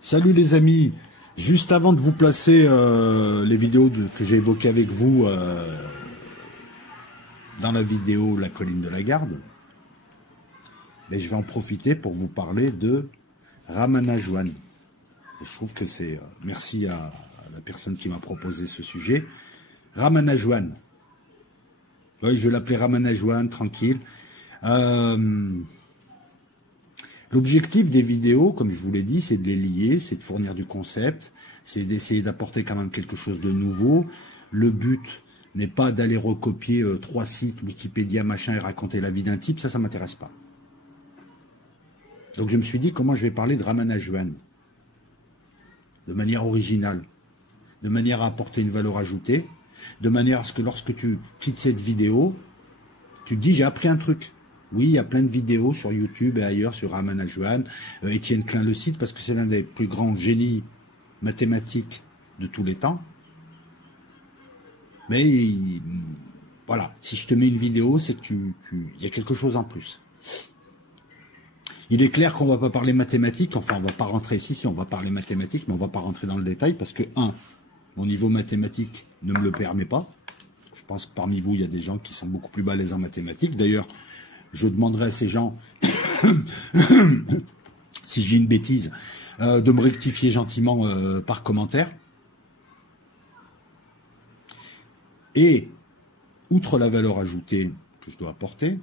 Salut les amis, juste avant de vous placer les vidéos que j'ai évoquées avec vous dans la vidéo La colline de la Garde, mais je vais en profiter pour vous parler de Ramanujan. Je trouve que c'est... merci à la personne qui m'a proposé ce sujet. Ramanujan. Oui, je vais l'appeler Ramanujan, tranquille. L'objectif des vidéos, comme je vous l'ai dit, c'est de les lier, c'est de fournir du concept, c'est d'essayer d'apporter quand même quelque chose de nouveau. Le but n'est pas d'aller recopier 3 sites, Wikipédia, machin, et raconter la vie d'un type, ça m'intéresse pas. Donc je me suis dit comment je vais parler de Ramanujan, de manière originale, de manière à apporter une valeur ajoutée, de manière à ce que lorsque tu quittes cette vidéo, tu te dis j'ai appris un truc. Oui, il y a plein de vidéos sur YouTube et ailleurs sur Ramanujan. Étienne Klein le cite parce que c'est l'un des plus grands génies mathématiques de tous les temps. Mais voilà, si je te mets une vidéo, c'est que il y a quelque chose en plus. Il est clair qu'on ne va pas parler mathématiques, enfin on ne va pas rentrer ici, si on va parler mathématiques, mais on ne va pas rentrer dans le détail parce que, mon niveau mathématique ne me le permet pas. Je pense que parmi vous, il y a des gens qui sont beaucoup plus balèzes en mathématiques. D'ailleurs, je demanderai à ces gens, si j'ai une bêtise, de me rectifier gentiment par commentaire. Et, outre la valeur ajoutée que je dois apporter,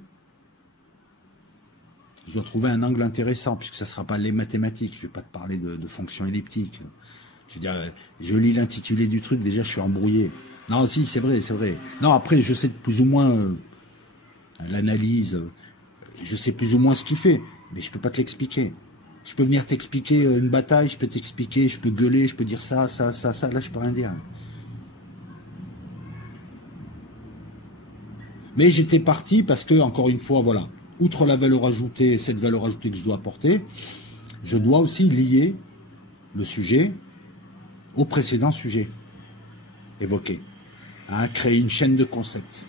je dois trouver un angle intéressant, puisque ça ne sera pas les mathématiques. Je ne vais pas te parler de fonctions elliptiques. Je veux dire, je lis l'intitulé du truc, déjà je suis embrouillé. Non, si, c'est vrai, c'est vrai. Non, après, je sais plus ou moins l'analyse, je sais plus ou moins ce qu'il fait, mais je peux pas te l'expliquer. Je peux venir t'expliquer une bataille, je peux t'expliquer, je peux gueuler, je peux dire ça, là je peux rien dire. Mais j'étais parti parce que, encore une fois, voilà, outre la valeur ajoutée, cette valeur ajoutée que je dois apporter, je dois aussi lier le sujet au précédent sujet évoqué. Créer une chaîne de concepts.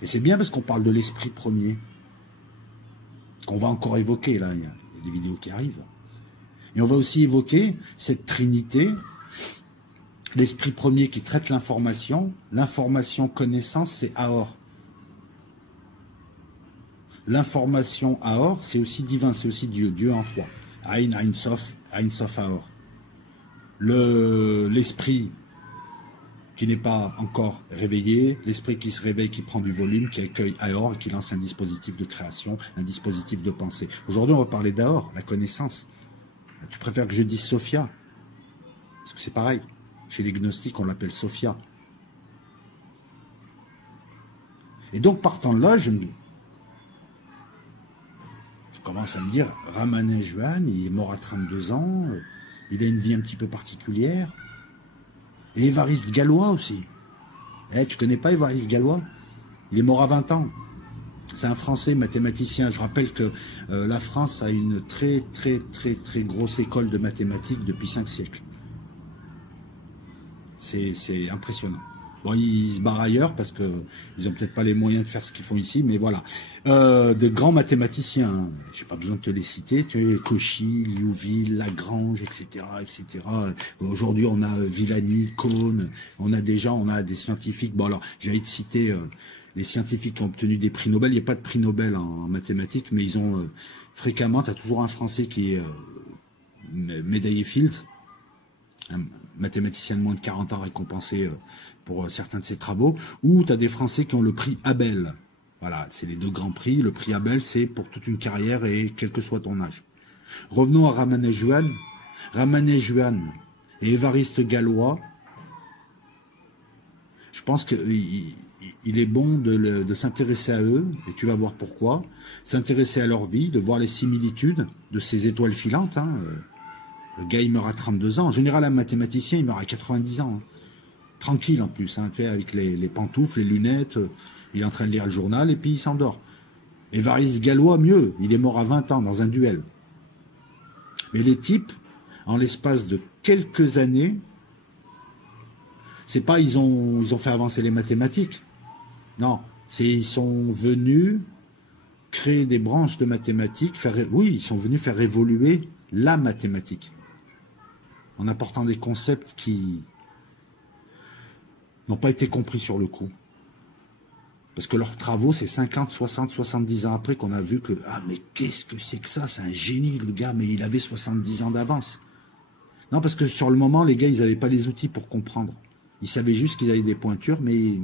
Et c'est bien parce qu'on parle de l'esprit premier, qu'on va encore évoquer, là, il y a des vidéos qui arrivent. Et on va aussi évoquer cette trinité, l'esprit premier qui traite l'information connaissance, c'est Aor. L'information Aor, c'est aussi divin, c'est aussi Dieu, Dieu en trois. Ein, Ein Sof, Aor. L'esprit qui n'est pas encore réveillé, l'esprit qui se réveille, qui prend du volume, qui accueille Aor et qui lance un dispositif de création, un dispositif de pensée. Aujourd'hui, on va parler d'Aor, la connaissance. Tu préfères que je dise Sophia? Parce que c'est pareil. Chez les gnostiques, on l'appelle Sophia. Et donc, partant de là, je commence à me dire, Ramanujan, il est mort à 32 ans, il a une vie un petit peu particulière. Et Évariste Galois aussi. Tu connais pas Évariste Galois? Il est mort à 20 ans. C'est un Français mathématicien. Je rappelle que la France a une très grosse école de mathématiques depuis 5 siècles. C'est impressionnant. Bon, ils se barrent ailleurs parce qu'ils n'ont peut-être pas les moyens de faire ce qu'ils font ici, mais voilà. De grands mathématiciens, hein. Je n'ai pas besoin de te les citer, tu vois, Cauchy, Liouville, Lagrange, etc. etc. Aujourd'hui, on a Villani, Cohn, on a des scientifiques. Bon, alors, j'allais te citer les scientifiques qui ont obtenu des prix Nobel. Il n'y a pas de prix Nobel en mathématiques, mais ils ont fréquemment, tu as toujours un Français qui est médaillé Fields, un mathématicien de moins de 40 ans récompensé pour certains de ses travaux, ou tu as des Français qui ont le prix Abel. Voilà, c'est les deux grands prix. Le prix Abel, c'est pour toute une carrière et quel que soit ton âge. Revenons à Ramanujan. Ramanujan et Évariste Galois, je pense qu'il est bon de s'intéresser à eux, et tu vas voir pourquoi, s'intéresser à leur vie, de voir les similitudes de ces étoiles filantes. Le gars, il meurt à 32 ans. En général, un mathématicien, il meurt à 90 ans. Tranquille en plus, tu sais, avec les pantoufles, les lunettes, il est en train de lire le journal et puis il s'endort. Évariste Galois, mieux, il est mort à 20 ans dans un duel. Mais les types, en l'espace de quelques années, c'est pas ils ont fait avancer les mathématiques. Non, c'est ils sont venus créer des branches de mathématiques, oui, ils sont venus faire évoluer la mathématique, en apportant des concepts qui n'ont pas été compris sur le coup. Parce que leurs travaux, c'est 50, 60, 70 ans après qu'on a vu que, ah mais qu'est-ce que c'est que ça, c'est un génie le gars, mais il avait 70 ans d'avance. Non, parce que sur le moment, les gars, ils n'avaient pas les outils pour comprendre. Ils savaient juste qu'ils avaient des pointures, mais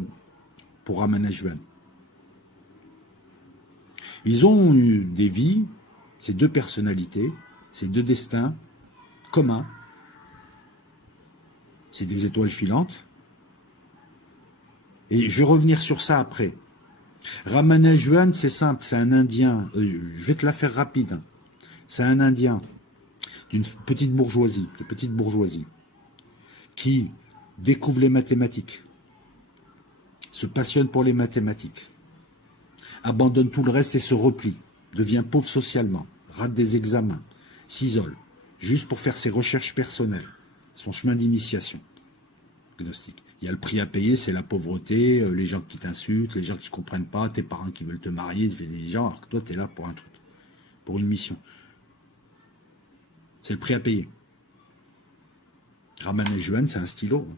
pour Ramanujan. Ils ont eu des vies, ces deux personnalités, ces deux destins communs. C'est des étoiles filantes. Et je vais revenir sur ça après. Ramanujan, c'est simple, c'est un Indien. Je vais te la faire rapide. C'est un Indien d'une petite bourgeoisie, qui découvre les mathématiques, se passionne pour les mathématiques, abandonne tout le reste et se replie, devient pauvre socialement, rate des examens, s'isole, juste pour faire ses recherches personnelles, son chemin d'initiation gnostique. Il y a le prix à payer, c'est la pauvreté, les gens qui t'insultent, les gens qui ne comprennent pas, tes parents qui veulent te marier, tu fais des gens, alors que toi, tu es là pour un truc, pour une mission. C'est le prix à payer. Ramanujan, c'est un stylo.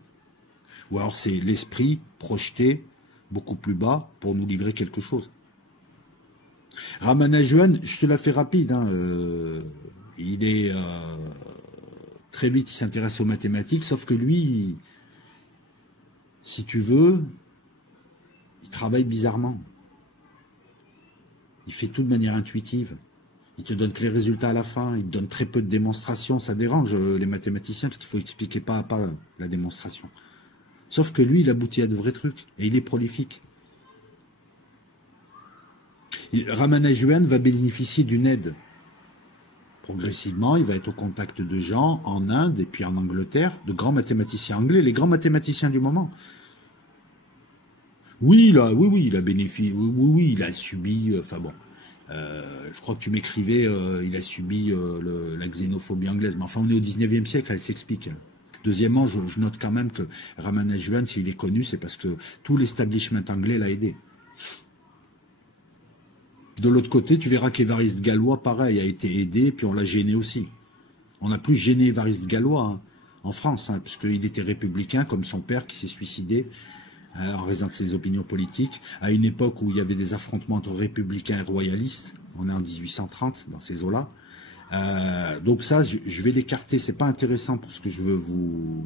Ou alors c'est l'esprit projeté beaucoup plus bas pour nous livrer quelque chose. Ramanujan, je te la fais rapide, hein, il est très vite, il s'intéresse aux mathématiques, sauf que lui, si tu veux, il travaille bizarrement. Il fait tout de manière intuitive. Il te donne que les résultats à la fin, il te donne très peu de démonstrations. Ça dérange les mathématiciens parce qu'il faut expliquer pas à pas la démonstration. Sauf que lui, il aboutit à de vrais trucs et il est prolifique. Ramanujan va bénéficier d'une aide. Progressivement, il va être au contact de gens en Inde et puis en Angleterre, de grands mathématiciens anglais, les grands mathématiciens du moment. Oui, il a bénéficié, oui, il a subi, enfin bon. Je crois que tu m'écrivais, il a subi la xénophobie anglaise. Mais enfin, on est au 19e siècle, elle s'explique. Deuxièmement, je note quand même que Ramanujan, s'il est connu, c'est parce que tout l'establishment anglais l'a aidé. De l'autre côté, tu verras qu'Évariste Galois, pareil, a été aidé, puis on l'a gêné aussi. On n'a plus gêné Évariste Galois hein, en France, hein, puisqu'il était républicain, comme son père qui s'est suicidé. En raison de ses opinions politiques, à une époque où il y avait des affrontements entre républicains et royalistes, on est en 1830, dans ces eaux-là. Donc ça, je vais l'écarter, c'est pas intéressant pour ce que je veux vous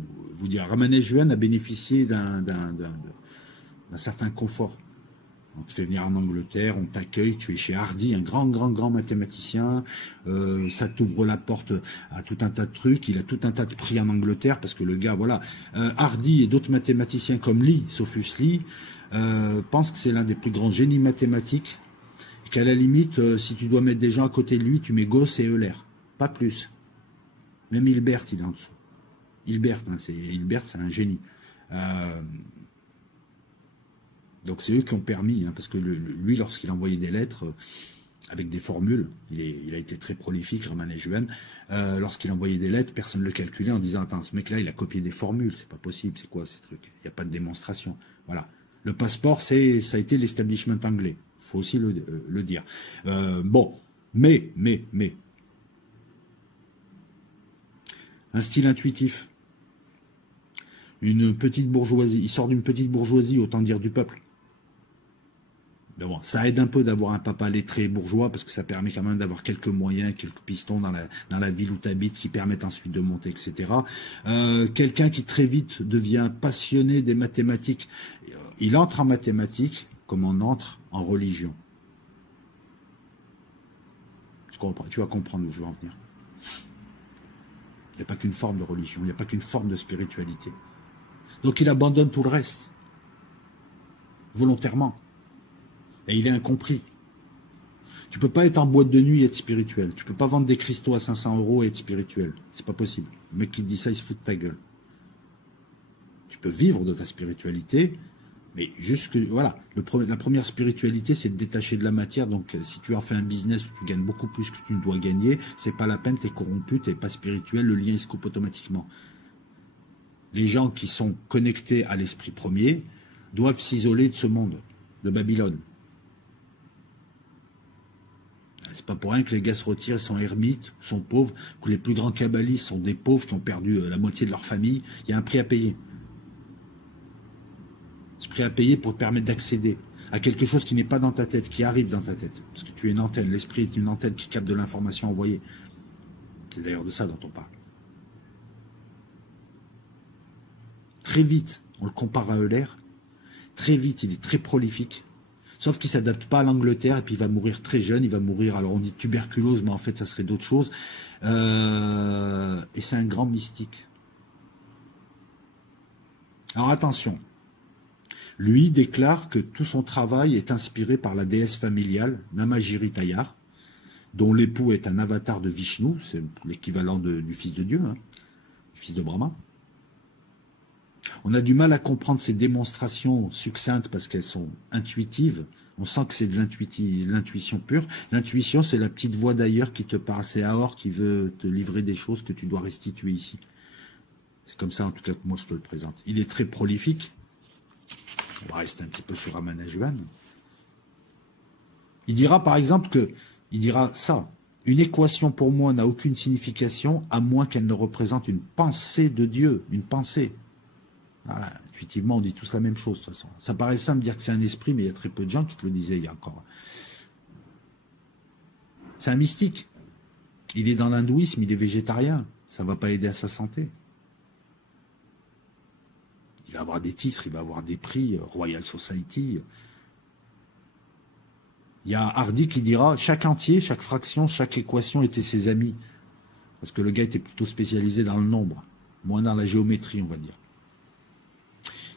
dire. Ramanujan a bénéficié d'un certain confort. On te fait venir en Angleterre, on t'accueille, tu es chez Hardy, un grand mathématicien, ça t'ouvre la porte à tout un tas de trucs, il a tout un tas de prix en Angleterre, parce que le gars, voilà, Hardy et d'autres mathématiciens comme Lee, Sophus Lee, pensent que c'est l'un des plus grands génies mathématiques, qu'à la limite, si tu dois mettre des gens à côté de lui, tu mets Gauss et Euler, pas plus. Même Hilbert, il est en dessous. Hilbert, hein, c'est un génie. Donc c'est eux qui ont permis, hein, parce que lui, lorsqu'il envoyait des lettres avec des formules, il a été très prolifique, Ramanujan, lorsqu'il envoyait des lettres, personne ne le calculait en disant « Attends, ce mec-là, il a copié des formules, c'est pas possible, c'est quoi ces trucs ?» Il n'y a pas de démonstration. Voilà. Le passeport, ça a été l'establishment anglais, il faut aussi le dire. Bon, mais, un style intuitif, une petite bourgeoisie, il sort d'une petite bourgeoisie, autant dire du peuple. Mais bon, ça aide un peu d'avoir un papa lettré bourgeois parce que ça permet quand même d'avoir quelques moyens, quelques pistons dans la ville où tu habites qui permettent ensuite de monter, etc. Quelqu'un qui très vite devient passionné des mathématiques, il entre en mathématiques comme on entre en religion. Tu vas comprendre où je veux en venir. Il n'y a pas qu'une forme de religion, il n'y a pas qu'une forme de spiritualité. Donc il abandonne tout le reste, volontairement. Et il est incompris. Tu peux pas être en boîte de nuit et être spirituel. Tu peux pas vendre des cristaux à 500 € et être spirituel. C'est pas possible. Le mec qui te dit ça, il se fout de ta gueule. Tu peux vivre de ta spiritualité, mais juste que, voilà, la première spiritualité, c'est de détacher de la matière. Donc, si tu en fais un business où tu gagnes beaucoup plus que tu dois gagner, c'est pas la peine, tu es corrompu, tu n'es pas spirituel, le lien il se coupe automatiquement. Les gens qui sont connectés à l'esprit premier doivent s'isoler de ce monde, de Babylone. C'est pas pour rien que les gars se retirent, sont ermites, sont pauvres, que les plus grands kabbalistes sont des pauvres qui ont perdu la moitié de leur famille. Il y a un prix à payer. Ce prix à payer pour te permettre d'accéder à quelque chose qui n'est pas dans ta tête, qui arrive dans ta tête. Parce que tu es une antenne, l'esprit est une antenne qui capte de l'information envoyée. C'est d'ailleurs de ça dont on parle. Très vite, on le compare à Euler. Très vite, il est très prolifique. Sauf qu'il ne s'adapte pas à l'Angleterre et puis il va mourir très jeune. Il va mourir, alors on dit tuberculose, mais en fait ça serait d'autres choses. Et c'est un grand mystique. Alors attention. Lui déclare que tout son travail est inspiré par la déesse familiale, Namagiri Tayar, dont l'époux est un avatar de Vishnu, c'est l'équivalent du fils de Dieu, hein, du fils de Brahma. On a du mal à comprendre ces démonstrations succinctes parce qu'elles sont intuitives. On sent que c'est de l'intuition pure. L'intuition, c'est la petite voix d'ailleurs qui te parle. C'est Aor qui veut te livrer des choses que tu dois restituer ici. C'est comme ça, en tout cas, que moi, je te le présente. Il est très prolifique. On va rester un petit peu sur Ramanajuan. Il dira, par exemple, il dira ça. Une équation, pour moi, n'a aucune signification, à moins qu'elle ne représente une pensée de Dieu. Une pensée. Voilà, intuitivement, on dit tous la même chose, de toute façon. Ça paraît simple de dire que c'est un esprit, mais il y a très peu de gens qui te le disaient il y a encore. C'est un mystique. Il est dans l'hindouisme, il est végétarien. Ça ne va pas aider à sa santé. Il va avoir des titres, il va avoir des prix, Royal Society. Il y a Hardy qui dira, chaque entier, chaque fraction, chaque équation était ses amis. Parce que le gars était plutôt spécialisé dans le nombre, moins dans la géométrie, on va dire.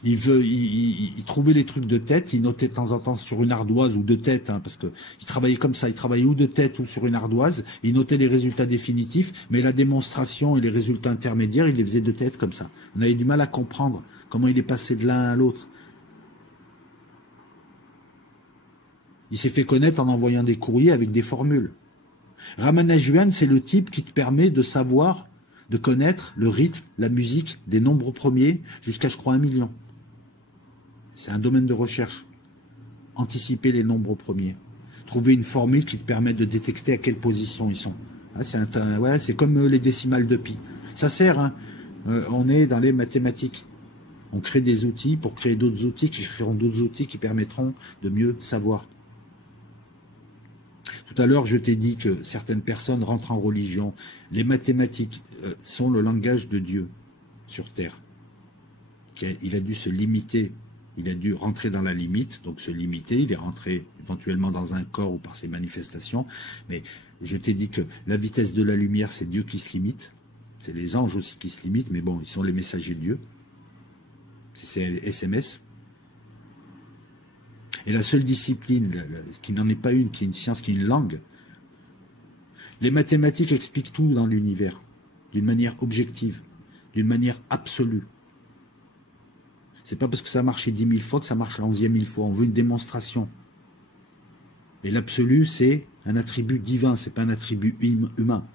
Il trouvait les trucs de tête, il notait de temps en temps sur une ardoise ou de tête, hein, parce qu'il travaillait comme ça, il travaillait ou de tête ou sur une ardoise, il notait les résultats définitifs, mais la démonstration et les résultats intermédiaires, il les faisait de tête comme ça. On avait du mal à comprendre comment il est passé de l'un à l'autre. Il s'est fait connaître en envoyant des courriers avec des formules. Ramanajuan, c'est le type qui te permet de savoir, de connaître le rythme, la musique des nombres premiers jusqu'à, je crois, 1 million. C'est un domaine de recherche. Anticiper les nombres premiers. Trouver une formule qui te permet de détecter à quelle position ils sont. Ah, c'est comme les décimales de pi. Ça sert, hein. On est dans les mathématiques. On crée des outils pour créer d'autres outils qui créeront d'autres outils qui permettront de mieux savoir. Tout à l'heure, je t'ai dit que certaines personnes rentrent en religion. Les mathématiques sont le langage de Dieu sur Terre. Il a dû se limiter. Il a dû rentrer dans la limite, donc se limiter. Il est rentré éventuellement dans un corps ou par ses manifestations. Mais je t'ai dit que la vitesse de la lumière, c'est Dieu qui se limite. C'est les anges aussi qui se limitent, mais bon, ils sont les messagers de Dieu. C'est SMS. Et la seule discipline, qui n'en est pas une, qui est une science, qui est une langue, les mathématiques expliquent tout dans l'univers, d'une manière objective, d'une manière absolue. C'est pas parce que ça a marché 10 000 fois que ça marche la 11e fois. On veut une démonstration. Et l'absolu, c'est un attribut divin, c'est pas un attribut humain.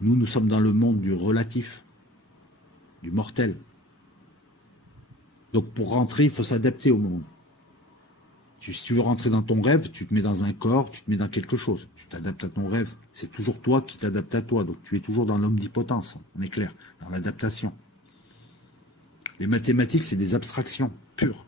Nous sommes dans le monde du relatif, du mortel. Donc pour rentrer, il faut s'adapter au monde. Si tu veux rentrer dans ton rêve, tu te mets dans un corps, tu te mets dans quelque chose. Tu t'adaptes à ton rêve. C'est toujours toi qui t'adaptes à toi. Donc tu es toujours dans l'omnipotence, on est clair, dans l'adaptation. Les mathématiques, c'est des abstractions pures.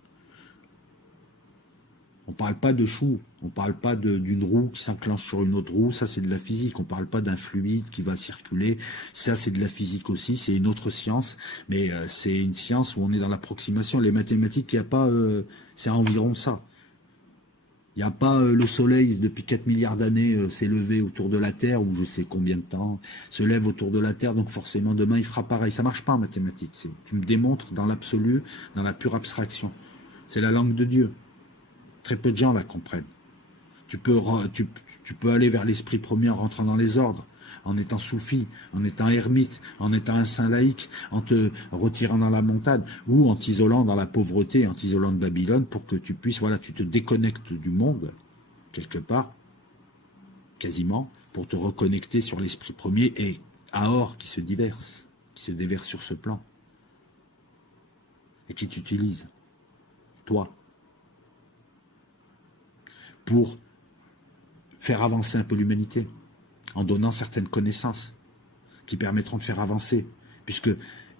On ne parle pas de chou, on ne parle pas d'une roue qui s'enclenche sur une autre roue, ça c'est de la physique. On ne parle pas d'un fluide qui va circuler, ça c'est de la physique aussi, c'est une autre science, mais c'est une science où on est dans l'approximation. Les mathématiques, il n'y a pas, c'est environ ça. Il n'y a pas le soleil, depuis 4 milliards d'années, s'est levé autour de la Terre, ou je sais combien de temps, se lève autour de la Terre, donc forcément demain il fera pareil. Ça ne marche pas en mathématiques. Tu me démontres dans l'absolu, dans la pure abstraction. C'est la langue de Dieu. Très peu de gens la comprennent. Tu peux aller vers l'esprit premier en rentrant dans les ordres, en étant soufi, en étant ermite, en étant un saint laïque, en te retirant dans la montagne, ou en t'isolant dans la pauvreté, en t'isolant de Babylone, pour que tu puisses, voilà, tu te déconnectes du monde, quelque part, quasiment, pour te reconnecter sur l'esprit premier, et Aor qui se déverse sur ce plan, et qui t'utilise, toi, pour faire avancer un peu l'humanité, en donnant certaines connaissances qui permettront de faire avancer, puisque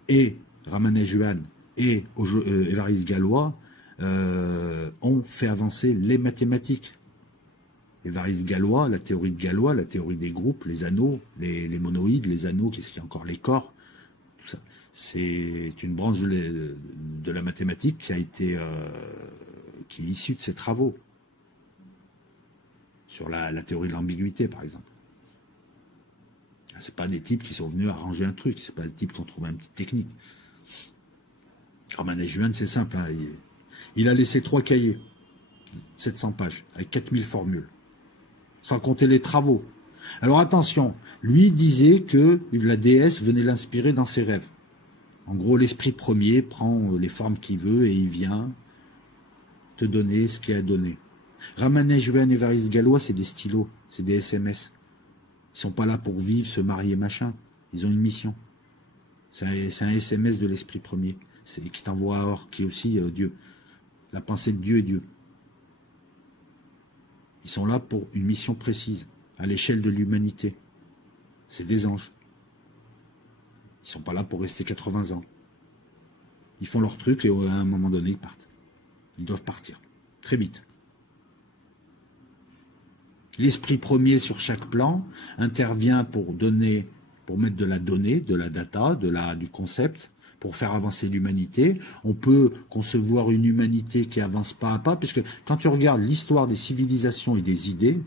et Ramanujan et Évariste Galois ont fait avancer les mathématiques. Évariste Galois, la théorie de Galois, la théorie des groupes, les anneaux, les monoïdes, les anneaux, qu'est-ce qu'il y a encore, les corps, tout ça. C'est une branche de la mathématique qui a été qui est issue de ses travaux sur la théorie de l'ambiguïté, par exemple. C'est pas des types qui sont venus arranger un truc, c'est pas des types qui ont trouvé une petite technique. Ramanujan, c'est simple, hein, il a laissé 3 cahiers, 700 pages, avec 4000 formules, sans compter les travaux. Alors attention, lui disait que la déesse venait l'inspirer dans ses rêves. En gros, l'esprit premier prend les formes qu'il veut et il vient te donner ce qu'il a donné. Ramanujan et Évariste Galois, c'est des stylos, c'est des SMS. Ils sont pas là pour vivre, se marier, machin. Ils ont une mission. C'est un SMS de l'esprit premier, qui t'envoie hors, qui est aussi Dieu. La pensée de Dieu est Dieu. Ils sont là pour une mission précise, à l'échelle de l'humanité. C'est des anges. Ils sont pas là pour rester 80 ans. Ils font leur truc et à un moment donné, ils partent. Ils doivent partir. Très vite. L'esprit premier sur chaque plan intervient pour donner, pour mettre de la donnée, de la data, du concept, pour faire avancer l'humanité. On peut concevoir une humanité qui avance pas à pas, puisque quand tu regardes l'histoire des civilisations et des idées,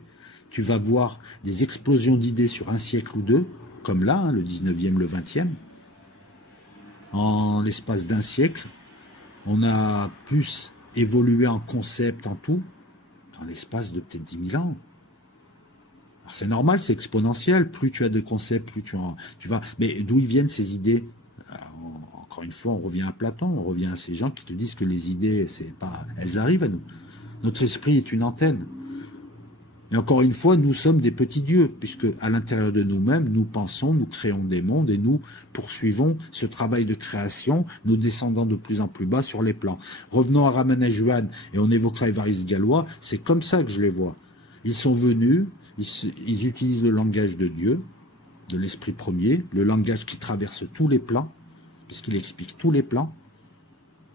tu vas voir des explosions d'idées sur un siècle ou deux, comme là, hein, le 19e, le 20e. En l'espace d'un siècle, on a plus évolué en concept, en tout, dans l'espace de peut-être 10 000 ans. C'est normal, c'est exponentiel. Plus tu as de concepts, plus tu vas. Mais d'où ils viennent ces idées? Encore une fois, on revient à Platon, on revient à ces gens qui te disent que les idées, c'est pas, elles arrivent à nous. Notre esprit est une antenne. Et encore une fois, nous sommes des petits dieux, puisque à l'intérieur de nous-mêmes, nous pensons, nous créons des mondes et nous poursuivons ce travail de création, nous descendant de plus en plus bas sur les plans. Revenons à Ramanujan et on évoquera Évariste Galois, c'est comme ça que je les vois. Ils sont venus. Ils utilisent le langage de Dieu, de l'esprit premier, le langage qui traverse tous les plans, puisqu'il explique tous les plans.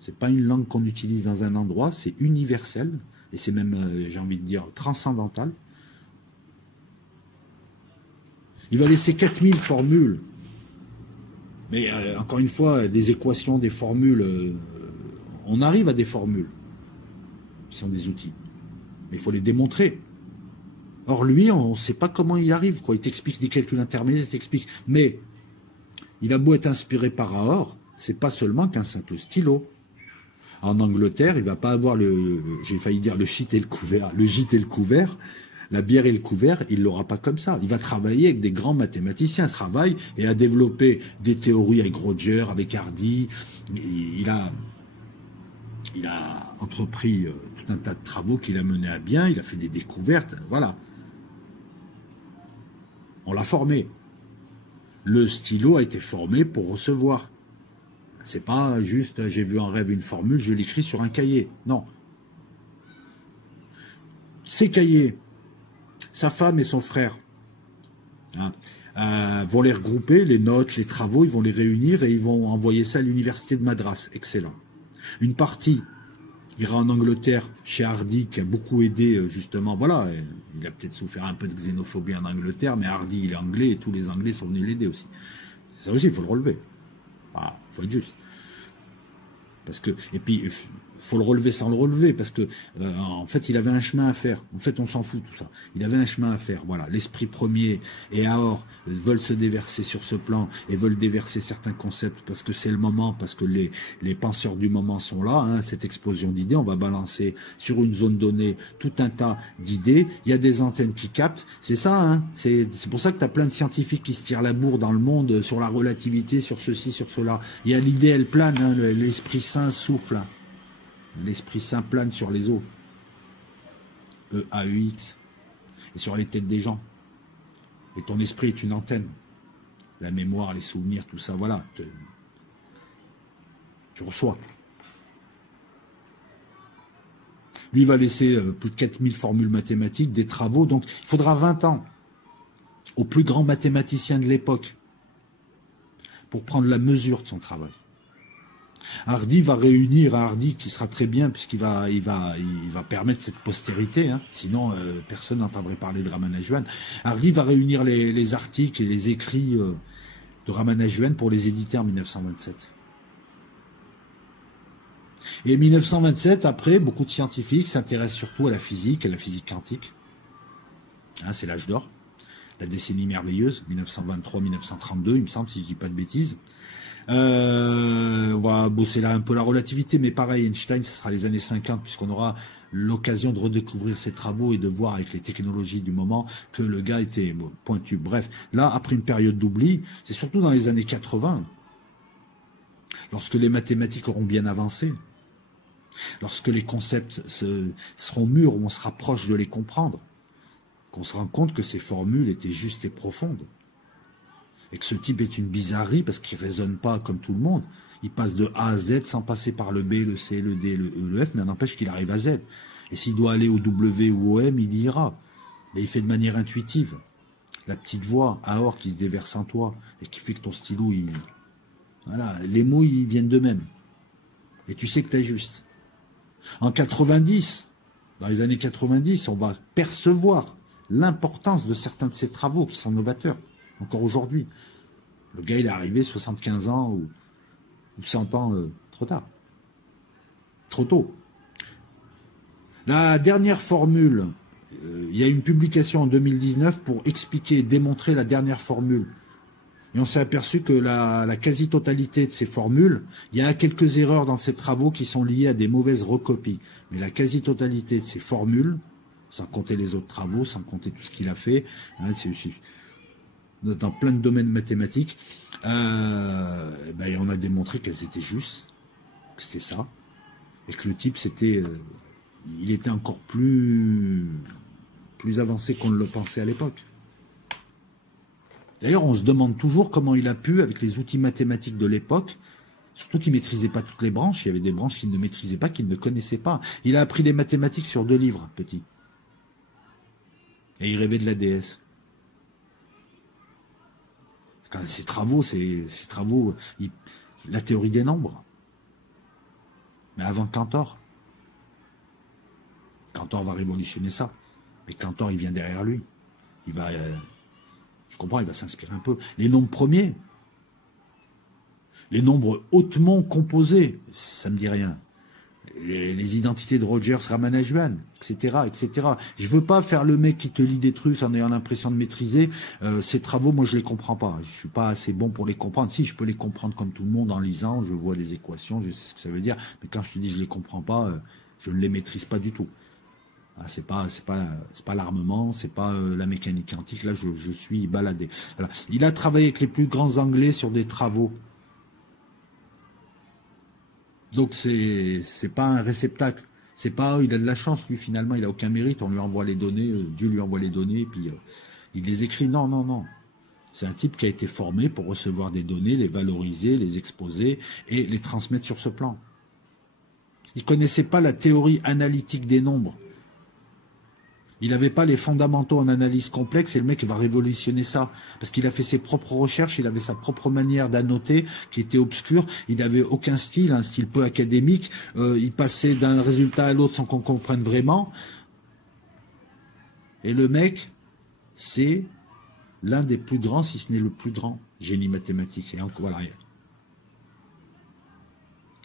Ce n'est pas une langue qu'on utilise dans un endroit, c'est universel, et c'est même, j'ai envie de dire, transcendantal. Il va laisser 4000 formules, mais encore une fois, des équations, des formules, on arrive à des formules, qui sont des outils, mais il faut les démontrer. Or, lui, on ne sait pas comment il arrive, quoi. Il t'explique des calculs intermédiaires, il t'explique. Mais, il a beau être inspiré par Aor, c'est pas seulement qu'un simple stylo. En Angleterre, il va pas avoir j'ai failli dire le gîte et le couvert, la bière et le couvert, il l'aura pas comme ça. Il va travailler avec des grands mathématiciens, travaille et a développé des théories avec Roger, avec Hardy. Il a entrepris tout un tas de travaux qu'il a menés à bien, il a fait des découvertes, voilà. On l'a formé. Le stylo a été formé pour recevoir. C'est pas juste, j'ai vu en rêve une formule, je l'écris sur un cahier. Non. Ces cahiers, sa femme et son frère, hein, vont les regrouper, les notes, les travaux, ils vont les réunir et ils vont envoyer ça à l'université de Madras. Excellent. Une partie ira en Angleterre chez Hardy qui a beaucoup aidé justement, voilà, il a peut-être souffert un peu de xénophobie en Angleterre, mais Hardy il est anglais et tous les Anglais sont venus l'aider aussi. Ça aussi, il faut le relever. Voilà, il faut être juste. Parce que, et puis, il faut le relever sans le relever, parce que, en fait, il avait un chemin à faire. En fait, on s'en fout tout ça. Il avait un chemin à faire. Voilà, l'esprit premier et Aor veulent se déverser sur ce plan et veulent déverser certains concepts parce que c'est le moment, parce que les penseurs du moment sont là. Hein, cette explosion d'idées, on va balancer sur une zone donnée tout un tas d'idées. Il y a des antennes qui captent. C'est ça. Hein, c'est pour ça que tu as plein de scientifiques qui se tirent la bourre dans le monde sur la relativité, sur ceci, sur cela. Il y a l'idée, elle plane. Hein, l'esprit saint souffle. Hein. L'Esprit Saint plane sur les eaux. E-A-U-X. Et sur les têtes des gens. Et ton esprit est une antenne. La mémoire, les souvenirs, tout ça, voilà. Tu reçois. Lui, il va laisser plus de 4000 formules mathématiques, des travaux, donc il faudra 20 ans au plus grand mathématicien de l'époque pour prendre la mesure de son travail. Hardy va réunir, Hardy qui sera très bien puisqu'il va permettre cette postérité, hein, sinon personne n'entendrait parler de Ramanujan. Hardy va réunir les articles et les écrits de Ramanujan pour les éditer en 1927. Et 1927, après, beaucoup de scientifiques s'intéressent surtout à la physique quantique. Hein, c'est l'âge d'or, la décennie merveilleuse, 1923-1932, il me semble, si je dis pas de bêtises. On va bosser là un peu la relativité, mais pareil, Einstein, ce sera les années 50, puisqu'on aura l'occasion de redécouvrir ses travaux et de voir avec les technologies du moment que le gars était pointu. Bref, là, après une période d'oubli, c'est surtout dans les années 80, lorsque les mathématiques auront bien avancé, lorsque les concepts seront mûrs, où on se rapproche de les comprendre, qu'on se rend compte que ces formules étaient justes et profondes. Et que ce type est une bizarrerie parce qu'il ne raisonne pas comme tout le monde. Il passe de A à Z sans passer par le B, le C, le D, le E, le F, mais n'empêche qu'il arrive à Z. Et s'il doit aller au W ou au M, il y ira. Mais il fait de manière intuitive. La petite voix, Aor, qui se déverse en toi et qui fait que ton stylo, voilà, les mots, ils viennent d'eux-mêmes. Et tu sais que tu es juste. En 90, dans les années 90, on va percevoir l'importance de certains de ces travaux qui sont novateurs. Encore aujourd'hui. Le gars, il est arrivé 75 ans ou 100 ans trop tard. Trop tôt. La dernière formule, il y a une publication en 2019 pour expliquer et démontrer la dernière formule. Et on s'est aperçu que la quasi-totalité de ces formules, il y a quelques erreurs dans ces travaux qui sont liées à des mauvaises recopies. Mais la quasi-totalité de ces formules, sans compter les autres travaux, sans compter tout ce qu'il a fait, hein, dans plein de domaines mathématiques, on a démontré qu'elles étaient justes, que c'était ça, et que le type, il était encore plus avancé qu'on ne le pensait à l'époque. D'ailleurs, on se demande toujours comment il a pu, avec les outils mathématiques de l'époque, surtout qu'il ne maîtrisait pas toutes les branches, il y avait des branches qu'il ne maîtrisait pas, qu'il ne connaissait pas. Il a appris les mathématiques sur 2 livres, petit. Et il rêvait de la déesse. Ces travaux, la théorie des nombres. Mais avant Cantor. Cantor va révolutionner ça. Mais Cantor, il vient derrière lui. Je comprends, il va s'inspirer un peu. Les nombres premiers. Les nombres hautement composés. Ça me dit rien. Les identités de Rogers, Ramanujan, etc., etc. Je veux pas faire le mec qui te lit des trucs en ayant l'impression de maîtriser. Ces travaux, moi, je les comprends pas. Je suis pas assez bon pour les comprendre. Si, je peux les comprendre comme tout le monde en lisant. Je vois les équations, je sais ce que ça veut dire. Mais quand je te dis je les comprends pas, je ne les maîtrise pas du tout. Ah, c'est pas l'armement, c'est pas la mécanique quantique. Là, je suis baladé. Voilà. Il a travaillé avec les plus grands Anglais sur des travaux. Donc c'est pas un réceptacle, c'est pas il a de la chance lui finalement, il a aucun mérite, on lui envoie les données, Dieu lui envoie les données et puis il les écrit. Non. C'est un type qui a été formé pour recevoir des données, les valoriser, les exposer et les transmettre sur ce plan. Il connaissait pas la théorie analytique des nombres. Il n'avait pas les fondamentaux en analyse complexe et le mec va révolutionner ça. Parce qu'il a fait ses propres recherches, il avait sa propre manière d'annoter qui était obscure. Il n'avait aucun style, un style peu académique. Il passait d'un résultat à l'autre sans qu'on comprenne vraiment. Et le mec, c'est l'un des plus grands, si ce n'est le plus grand génie mathématique. Et encore, voilà.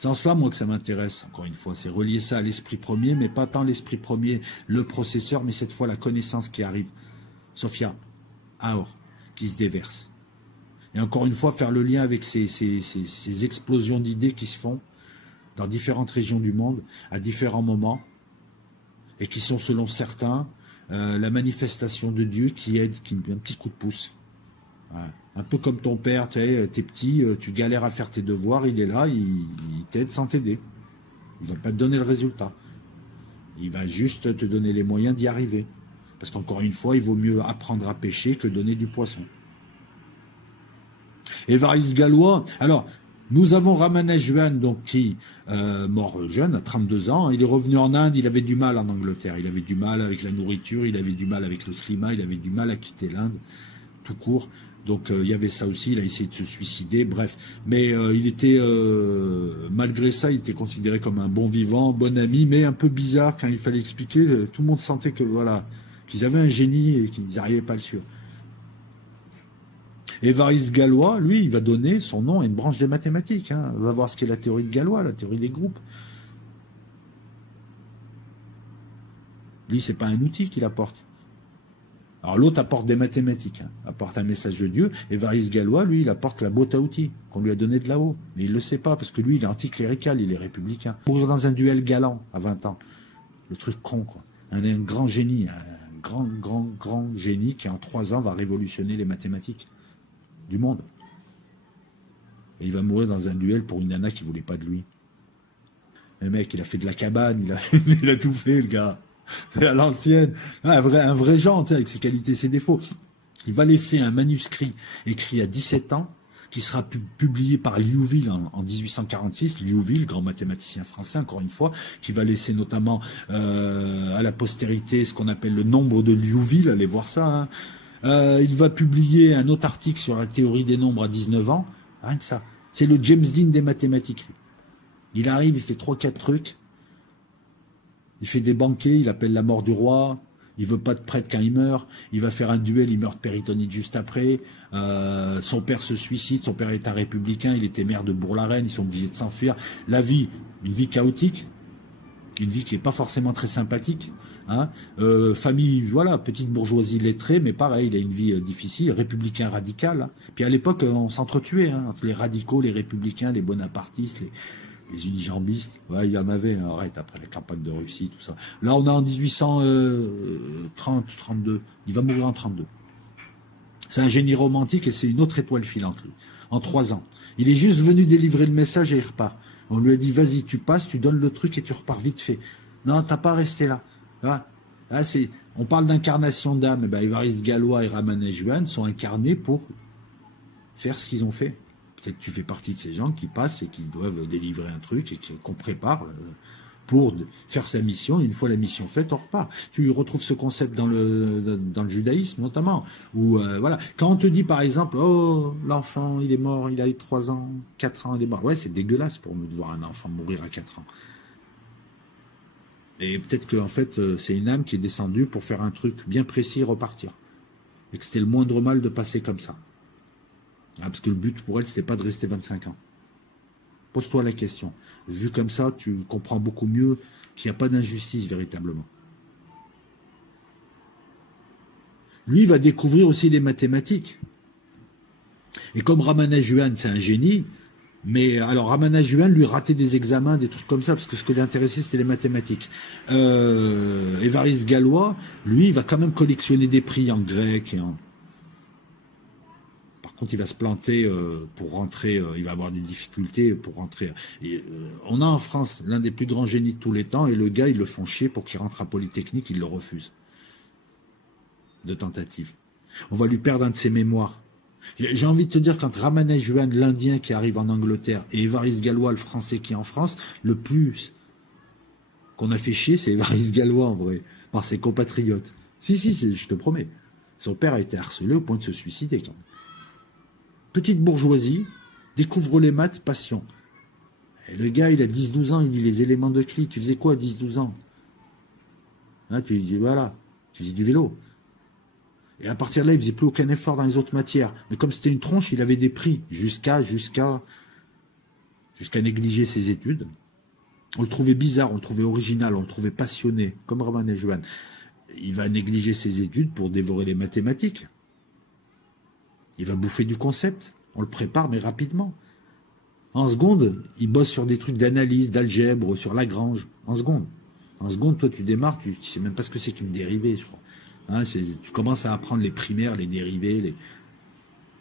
C'est en cela, moi, que ça m'intéresse, encore une fois. C'est relier ça à l'esprit premier, mais pas tant l'esprit premier, le processeur, mais cette fois la connaissance qui arrive. Sophia, Aor, qui se déverse. Et encore une fois, faire le lien avec ces explosions d'idées qui se font dans différentes régions du monde, à différents moments, et qui sont, selon certains, la manifestation de Dieu qui aide, qui met un petit coup de pouce. Voilà. Un peu comme ton père, t'es petit, tu galères à faire tes devoirs, il est là, il t'aide sans t'aider. Il ne va pas te donner le résultat. Il va juste te donner les moyens d'y arriver. Parce qu'encore une fois, il vaut mieux apprendre à pêcher que donner du poisson. Évariste Galois, alors, Nous avons Ramanujan, donc qui mort jeune, à 32 ans. Il est revenu en Inde, il avait du mal en Angleterre. Il avait du mal avec la nourriture, il avait du mal avec le climat, il avait du mal à quitter l'Inde, tout court. Donc il y avait ça aussi, il a essayé de se suicider, bref. Mais il était, malgré ça, il était considéré comme un bon vivant, bon ami, mais un peu bizarre quand il fallait expliquer. Tout le monde sentait que voilà, qu'ils avaient un génie et qu'ils n'arrivaient pas à le suivre. Évariste Galois, lui, il va donner son nom à une branche des mathématiques. Hein. On va voir ce qu'est la théorie de Galois, la théorie des groupes. Lui, c'est pas un outil qu'il apporte. Alors l'autre apporte des mathématiques, hein, apporte un message de Dieu. Évariste Galois, lui, il apporte la boîte à outils qu'on lui a donnée de là-haut. Mais il le sait pas, parce que lui, il est anticlérical, il est républicain. Mourir dans un duel galant à 20 ans. Le truc con, quoi. Un grand génie, un grand génie qui en 3 ans va révolutionner les mathématiques du monde. Et il va mourir dans un duel pour une nana qui voulait pas de lui. Le mec, il a fait de la cabane, il a tout fait, le gars. C'est à l'ancienne. Un vrai genre, avec ses qualités, ses défauts. Il va laisser un manuscrit écrit à 17 ans, qui sera publié par Liouville en 1846. Liouville, grand mathématicien français, encore une fois, qui va laisser notamment à la postérité ce qu'on appelle le nombre de Liouville. Allez voir ça, hein. Il va publier un autre article sur la théorie des nombres à 19 ans. Rien que ça. C'est le James Dean des mathématiques. Il arrive, il fait 3-4 trucs. Il fait des banquets, il appelle la mort du roi. Il veut pas de prêtre quand il meurt. Il va faire un duel, il meurt de péritonite juste après. Son père se suicide. Son père est un républicain. Il était maire de Bourg-la-Reine. Ils sont obligés de s'enfuir. La vie, une vie chaotique. Une vie qui n'est pas forcément très sympathique. Hein. Famille, voilà, petite bourgeoisie lettrée, mais pareil, il a une vie difficile, républicain radical. Hein. Puis à l'époque, on s'entretuait, hein, entre les radicaux, les républicains, les bonapartistes, les unijambistes. Ouais, il y en avait, hein, arrête, après la campagne de Russie, tout ça. Là, on est en 1830-32. Il va mourir en 32. C'est un génie romantique et c'est une autre étoile filante, lui, en 3 ans. Il est juste venu délivrer le message et il repart. On lui a dit, vas-y, tu passes, tu donnes le truc et tu repars vite fait. Non, t'as pas resté là. Ah, on parle d'incarnation d'âme. Eh ben, Évariste Galois et Ramanujan sont incarnés pour faire ce qu'ils ont fait. Peut-être que tu fais partie de ces gens qui passent et qui doivent délivrer un truc et qu'on prépare pour faire sa mission. Une fois la mission faite, on repart. Tu retrouves ce concept dans le judaïsme notamment. Où, voilà. Quand on te dit par exemple, oh, l'enfant, il est mort, il a eu 3 ans, 4 ans, il est mort. Ouais, c'est dégueulasse pour nous de voir un enfant mourir à 4 ans. Et peut-être que en fait, c'est une âme qui est descendue pour faire un truc bien précis et repartir. Et que c'était le moindre mal de passer comme ça. Ah, parce que le but pour elle, c'était pas de rester 25 ans. Pose-toi la question. Vu comme ça, tu comprends beaucoup mieux qu'il n'y a pas d'injustice véritablement. Lui, il va découvrir aussi les mathématiques. Et comme Ramanujan, c'est un génie, mais alors Ramanujan, lui, ratait des examens, des trucs comme ça, parce que ce qui l'intéressait, c'était les mathématiques. Évariste Galois, lui, il va quand même collectionner des prix en grec et en... Quand il va se planter pour rentrer, il va avoir des difficultés pour rentrer. Et, on a en France l'un des plus grands génies de tous les temps, et le gars, ils le font chier pour qu'il rentre à Polytechnique, il le refuse. De tentative. On va lui perdre un de ses mémoires. J'ai envie de te dire, quand Ramanujan, l'Indien qui arrive en Angleterre, et Évariste Galois, le Français qui est en France, le plus qu'on a fait chier, c'est Évariste Galois, en vrai, par ses compatriotes. Si, je te promets. Son père a été harcelé au point de se suicider, quand même. Petite bourgeoisie, découvre les maths, passion. Et le gars, il a 10-12 ans, il dit les éléments de Cli. Tu faisais quoi à 10-12 ans? Hein, tu lui dis, voilà, tu faisais du vélo. Et à partir de là, il faisait plus aucun effort dans les autres matières. Mais comme c'était une tronche, il avait des prix jusqu'à négliger ses études. On le trouvait bizarre, on le trouvait original, on le trouvait passionné, comme Ramanujan. Il va négliger ses études pour dévorer les mathématiques. Il va bouffer du concept. On le prépare, mais rapidement. En seconde, il bosse sur des trucs d'analyse, d'algèbre, sur Lagrange. En seconde. En seconde, toi, tu démarres, tu sais même pas ce que c'est qu'une dérivée, je crois. Hein, tu commences à apprendre les primaires, les dérivés,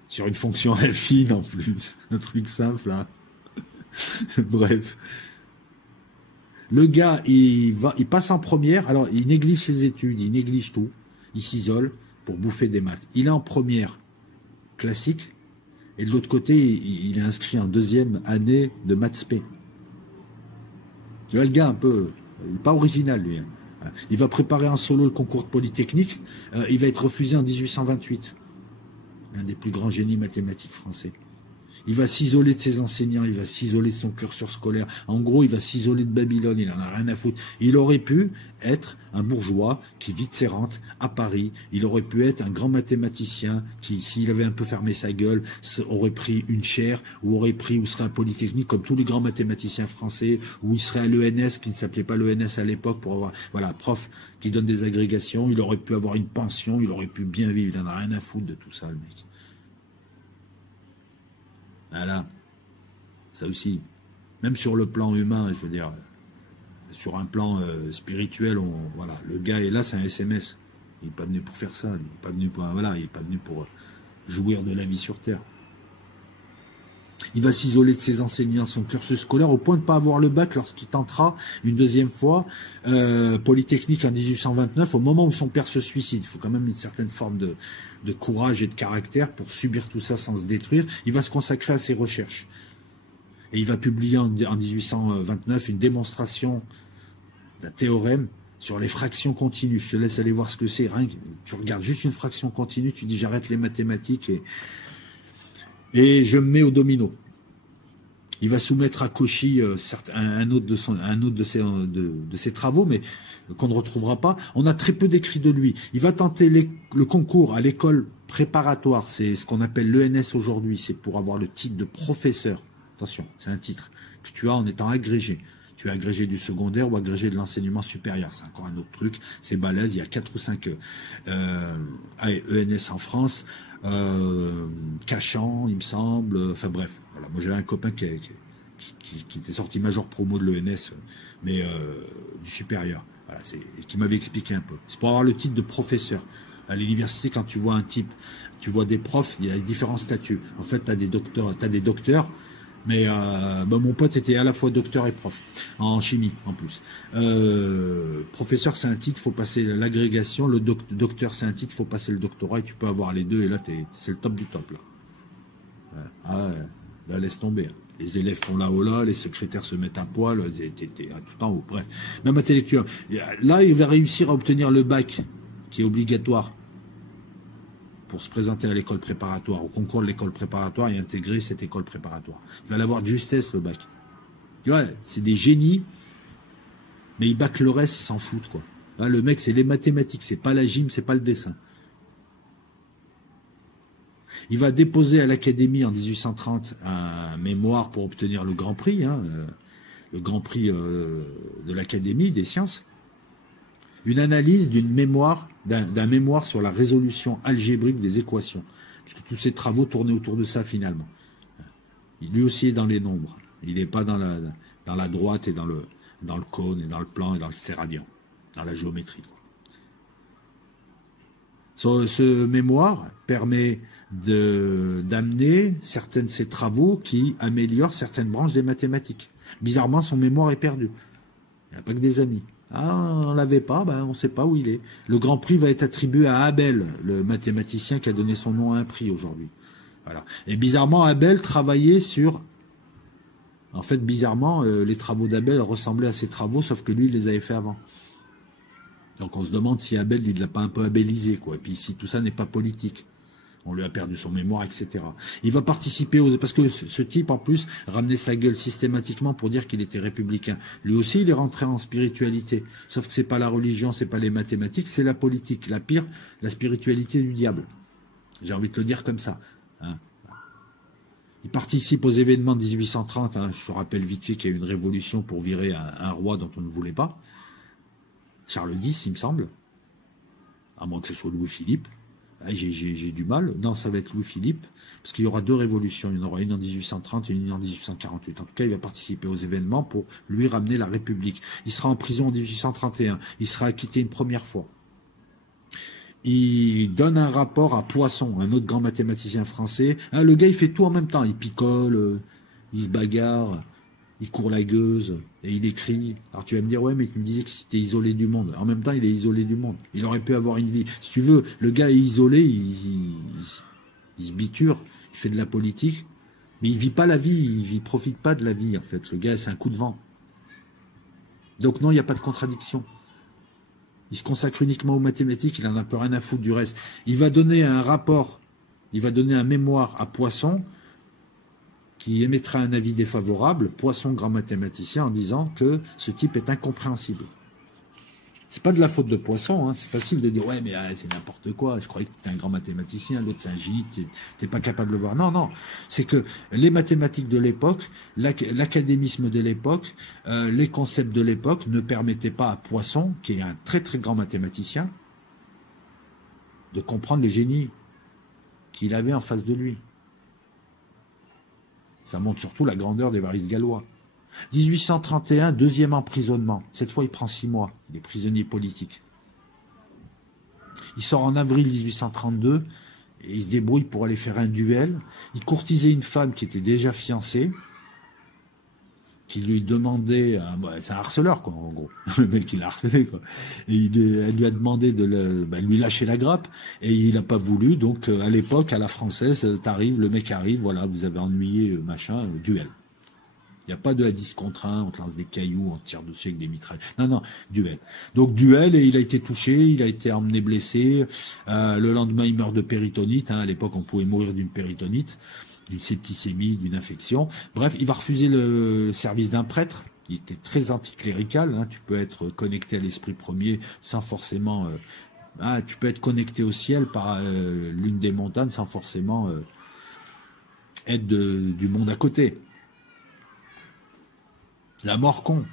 sur une fonction affine en plus. Un truc simple, hein. Bref. Le gars, il passe en première. Alors, il néglige ses études, il néglige tout. Il s'isole pour bouffer des maths. Il est en première classique, Et de l'autre côté, il est inscrit en deuxième année de maths spé. Tu vois, le gars un peu, il n'est pas original, lui. Hein. Il va préparer en solo le concours de Polytechnique. Il va être refusé en 1828. L'un des plus grands génies mathématiques français. Il va s'isoler de ses enseignants, il va s'isoler de son curseur scolaire. En gros, il va s'isoler de Babylone, il n'en a rien à foutre. Il aurait pu être un bourgeois qui vit de ses rentes à Paris. Il aurait pu être un grand mathématicien qui, s'il avait un peu fermé sa gueule, aurait pris une chaire ou serait à Polytechnique comme tous les grands mathématiciens français, ou il serait à l'ENS, qui ne s'appelait pas l'ENS à l'époque, pour avoir, voilà, prof qui donne des agrégations. Il aurait pu avoir une pension, il aurait pu bien vivre. Il n'en a rien à foutre de tout ça, le mec. Voilà, ça aussi, même sur le plan humain, je veux dire, sur un plan spirituel, voilà, le gars est là, c'est un SMS. Il n'est pas venu pour faire ça, il n'est pas venu pour, voilà, il est pas venu pour jouir de la vie sur Terre. Il va s'isoler de ses enseignants, son cursus scolaire, au point de ne pas avoir le bac lorsqu'il tentera une deuxième fois Polytechnique en 1829, au moment où son père se suicide. Il faut quand même une certaine forme de courage et de caractère pour subir tout ça sans se détruire. Il va se consacrer à ses recherches. Et il va publier en 1829 une démonstration d'un théorème sur les fractions continues. Je te laisse aller voir ce que c'est. Tu regardes juste une fraction continue, tu dis j'arrête les mathématiques et je me mets au domino. Il va soumettre à Cauchy un autre de ses travaux, mais qu'on ne retrouvera pas. On a très peu d'écrits de lui. Il va tenter le concours à l'école préparatoire. C'est ce qu'on appelle l'ENS aujourd'hui. C'est pour avoir le titre de professeur. Attention, c'est un titre que tu as en étant agrégé. Tu es agrégé du secondaire ou agrégé de l'enseignement supérieur. C'est encore un autre truc. C'est balèze. Il y a 4 ou 5 ENS en France. Cachan, il me semble. Enfin bref. Voilà. Moi, j'avais un copain qui était sorti major promo de l'ENS, mais du supérieur. Voilà, qui m'avait expliqué un peu. C'est pour avoir le titre de professeur. À l'université, quand tu vois un type, tu vois des profs, il y a différents statuts. En fait, tu as des docteurs, mais mon pote était à la fois docteur et prof, en chimie en plus. Professeur, c'est un titre, il faut passer l'agrégation. Le docteur, c'est un titre, il faut passer le doctorat, et tu peux avoir les deux, et là, c'est le top du top. Là, là laisse tomber. Les élèves font là-haut là, les secrétaires se mettent à poil, t'es tout en haut. Bref, même intellectuel. Là, il va réussir à obtenir le bac, qui est obligatoire pour se présenter à l'école préparatoire, au concours de l'école préparatoire et intégrer cette école préparatoire. Il va l'avoir de justesse, le bac. Tu vois, c'est des génies, mais ils bac le reste, ils s'en foutent, quoi. Là, le mec, c'est les mathématiques, c'est pas la gym, c'est pas le dessin. Il va déposer à l'Académie en 1830 un mémoire pour obtenir le Grand Prix, le Grand Prix de l'Académie des sciences. Une analyse d'un mémoire sur la résolution algébrique des équations. Parce que tous ces travaux tournaient autour de ça finalement. Lui aussi est dans les nombres. Il n'est pas dans la droite et dans le cône et dans le plan et dans le stérédian, dans la géométrie. Ce mémoire permet d'amener certains de ses travaux qui améliorent certaines branches des mathématiques. Bizarrement, son mémoire est perdu. Il n'a pas que des amis. Ah, on ne l'avait pas, on ne sait pas où il est. Le Grand Prix va être attribué à Abel, le mathématicien qui a donné son nom à un prix aujourd'hui. Voilà. Et bizarrement, Abel travaillait sur... En fait, bizarrement, les travaux d'Abel ressemblaient à ses travaux, sauf que lui, il les avait fait avant. Donc on se demande si Abel, il ne l'a pas un peu abélisé, quoi. Et puis si tout ça n'est pas politique. On lui a perdu son mémoire, etc. Il va participer parce que ce type, en plus, ramenait sa gueule systématiquement pour dire qu'il était républicain. Lui aussi, il est rentré en spiritualité. Sauf que c'est pas la religion, c'est pas les mathématiques, c'est la politique. La pire, la spiritualité du diable. J'ai envie de te le dire comme ça. Hein. Il participe aux événements de 1830. Hein. Je te rappelle vite fait qu'il y a eu une révolution pour virer un roi dont on ne voulait pas. Charles X, il me semble. À moins que ce soit Louis-Philippe. J'ai du mal. Non, ça va être Louis-Philippe, parce qu'il y aura 2 révolutions. Il y en aura une en 1830 et une en 1848. En tout cas, il va participer aux événements pour lui ramener la République. Il sera en prison en 1831. Il sera acquitté une première fois. Il donne un rapport à Poisson, un autre grand mathématicien français. Le gars, il fait tout en même temps. Il picole, il se bagarre, il court la gueuse, et il écrit. Alors tu vas me dire, ouais, mais tu me disais que c'était isolé du monde. En même temps, il est isolé du monde. Il aurait pu avoir une vie. Si tu veux, le gars est isolé, il se biture, il qui fait de la politique, mais il vit pas la vie, il profite pas de la vie, en fait. Le gars, c'est un coup de vent. Donc non, il n'y a pas de contradiction. Il se consacre uniquement aux mathématiques, il en a peu rien à foutre du reste. Il va donner un rapport, il va donner un mémoire à Poisson, qui émettra un avis défavorable, Poisson, grand mathématicien, en disant que ce type est incompréhensible. C'est pas de la faute de Poisson, hein. C'est facile de dire ouais mais c'est n'importe quoi, je croyais que tu étais un grand mathématicien, l'autre c'est un génie, t'es pas capable de le voir. Non, non, c'est que les mathématiques de l'époque, l'académisme de l'époque, les concepts de l'époque ne permettaient pas à Poisson, qui est un très très grand mathématicien, de comprendre le génie qu'il avait en face de lui. Ça montre surtout la grandeur d'Évariste Galois. 1831, deuxième emprisonnement. Cette fois, il prend 6 mois. Il est prisonnier politique. Il sort en avril 1832 et il se débrouille pour aller faire un duel. Il courtisait une femme qui était déjà fiancée, qui lui demandait... c'est un harceleur, quoi, en gros. Le mec, il l'a harcelé, quoi. Et elle lui a demandé de lui lâcher la grappe, et il n'a pas voulu. Donc, à l'époque, à la française, t'arrives, le mec arrive, voilà, vous avez ennuyé, machin, duel. Il n'y a pas de à 10 contre 1, on te lance des cailloux, on te tire dessus avec des mitrailles. Non, non, duel. Donc duel, et il a été touché, il a été emmené blessé. Le lendemain, il meurt de péritonite. À l'époque, on pouvait mourir d'une péritonite, d'une septicémie, d'une infection. Bref, il va refuser le service d'un prêtre. Il était très anticlérical. Tu peux être connecté à l'esprit premier sans forcément... tu peux être connecté au ciel par l'une des montagnes sans forcément être du monde à côté. La mort con.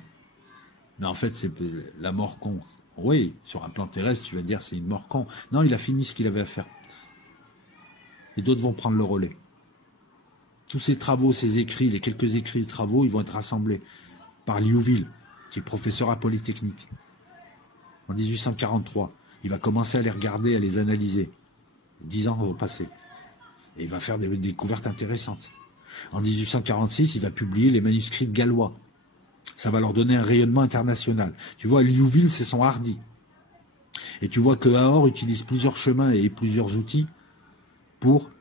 Mais en fait, c'est la mort con. Oui, sur un plan terrestre, tu vas dire c'est une mort con. Non, il a fini ce qu'il avait à faire. Et d'autres vont prendre le relais. Tous ces travaux, ces écrits, les quelques écrits et travaux, ils vont être rassemblés par Liouville, qui est professeur à Polytechnique. En 1843, il va commencer à les regarder, à les analyser. 10 ans vont passer. Et il va faire des découvertes intéressantes. En 1846, il va publier les manuscrits de Galois. Ça va leur donner un rayonnement international. Tu vois, Liouville, c'est son hardi. Et tu vois que Ahor utilise plusieurs chemins et plusieurs outils pour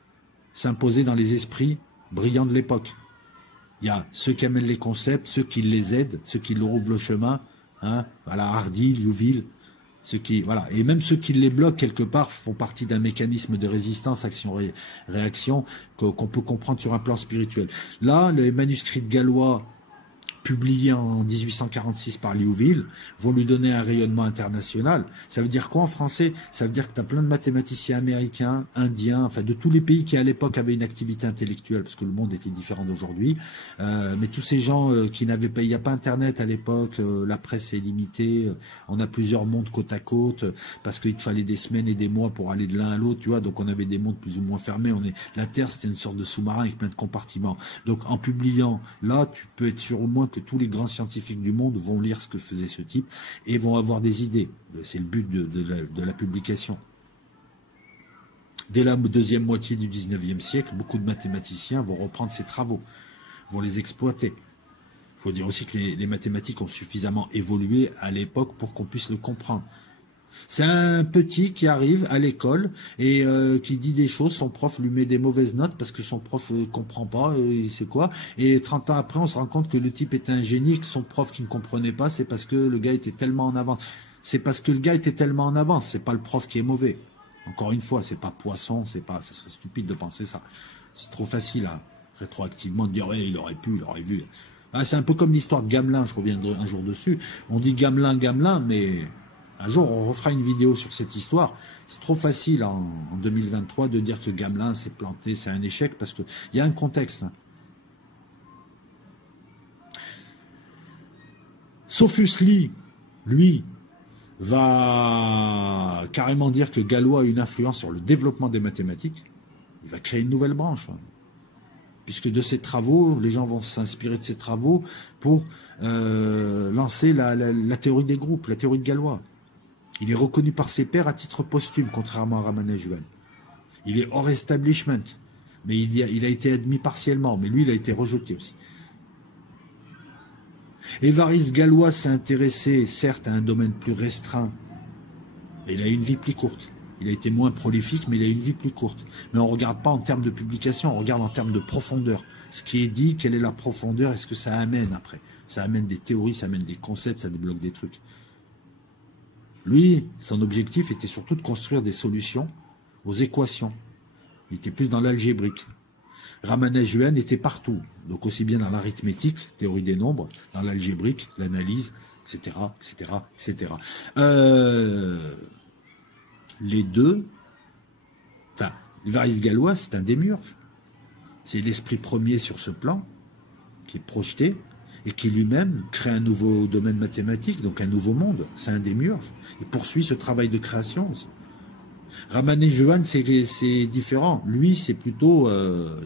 s'imposer dans les esprits brillants de l'époque. Il y a ceux qui amènent les concepts, ceux qui les aident, ceux qui leur ouvrent le chemin. Voilà, Hardy, Liouville. Voilà. Et même ceux qui les bloquent quelque part font partie d'un mécanisme de résistance, action-réaction qu'on peut comprendre sur un plan spirituel. Là, les manuscrits de Galois publiés en 1846 par Liouville, vont lui donner un rayonnement international. Ça veut dire quoi en français? Ça veut dire que tu as plein de mathématiciens américains, indiens, enfin de tous les pays qui à l'époque avaient une activité intellectuelle, parce que le monde était différent d'aujourd'hui. Mais tous ces gens qui n'avaient pas, il n'y a pas Internet à l'époque, la presse est limitée, on a plusieurs mondes côte à côte, parce qu'il te fallait des semaines et des mois pour aller de l'un à l'autre, tu vois, donc on avait des mondes plus ou moins fermés. La Terre, c'était une sorte de sous-marin avec plein de compartiments. Donc en publiant, là, tu peux être sûr au moins que tous les grands scientifiques du monde vont lire ce que faisait ce type et vont avoir des idées. C'est le but de la publication. Dès la deuxième moitié du 19e siècle, beaucoup de mathématiciens vont reprendre ces travaux, vont les exploiter. Il faut dire aussi que les mathématiques ont suffisamment évolué à l'époque pour qu'on puisse le comprendre. C'est un petit qui arrive à l'école et qui dit des choses, son prof lui met des mauvaises notes parce que son prof comprend pas, c'est quoi. Et 30 ans après, on se rend compte que le type était un génie, que son prof qui ne comprenait pas, c'est parce que le gars était tellement en avance. C'est parce que le gars était tellement en avance, c'est pas le prof qui est mauvais. Encore une fois, c'est pas Poisson, ça serait stupide de penser ça. C'est trop facile rétroactivement de dire ouais, il aurait pu, il aurait vu. C'est un peu comme l'histoire de Gamelin, je reviendrai un jour dessus. On dit Gamelin, mais... Un jour, on refera une vidéo sur cette histoire. C'est trop facile en 2023 de dire que Gamelin s'est planté, c'est un échec, parce qu'il y a un contexte. Sophus Lee, lui, va carrément dire que Galois a une influence sur le développement des mathématiques. Il va créer une nouvelle branche. Puisque de ses travaux, les gens vont s'inspirer de ses travaux pour lancer la théorie des groupes, la théorie de Galois. Il est reconnu par ses pairs à titre posthume, contrairement à Ramanujan. Il est hors establishment, mais il a été admis partiellement, mais lui, il a été rejeté aussi. Évariste Galois s'est intéressé, certes, à un domaine plus restreint, mais il a eu une vie plus courte. Il a été moins prolifique, mais il a une vie plus courte. Mais on ne regarde pas en termes de publication, on regarde en termes de profondeur. Ce qui est dit, quelle est la profondeur, est-ce que ça amène après? Ça amène des théories, ça amène des concepts, ça débloque des trucs. Lui, son objectif était surtout de construire des solutions aux équations. Il était plus dans l'algébrique. Ramanujan était partout, donc aussi bien dans l'arithmétique, théorie des nombres, dans l'algébrique, l'analyse, etc., etc., etc. Les deux, enfin, Évariste-Galois, c'est un démiurge. C'est l'esprit premier sur ce plan, qui est projeté, et qui lui-même crée un nouveau domaine mathématique, donc un nouveau monde. C'est un démiurge. Il poursuit ce travail de création aussi. Ramanujan, c'est différent. Lui, c'est plutôt